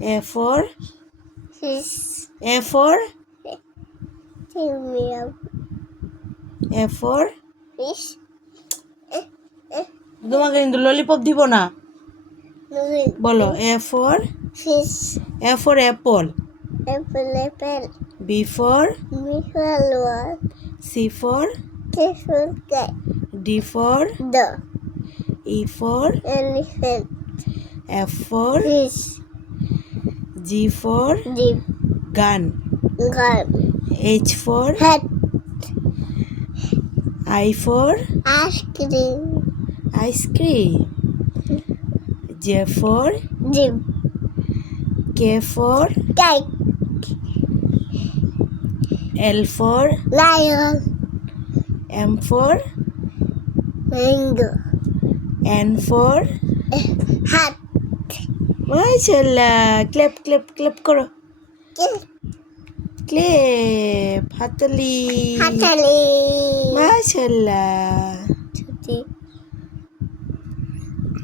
A for fish, A for female, A for fish, তোমাকে কিন্তু lollipop দিব না বলো A for fish, A for apple apple, apple, B for Mihalwa, C for careful cat, D for the E for elephant, F for fish, G for G. gun. Gun. H for hat. I for ice cream. Ice cream. J for gym. K for cake. L for lion. M for mango. N for hat. মাশাল্লাহ ক্লেপ ক্লেপ ক্লেপ করো। ক্লেপ। হাতালি। হাতালি। মাশাল্লাহ.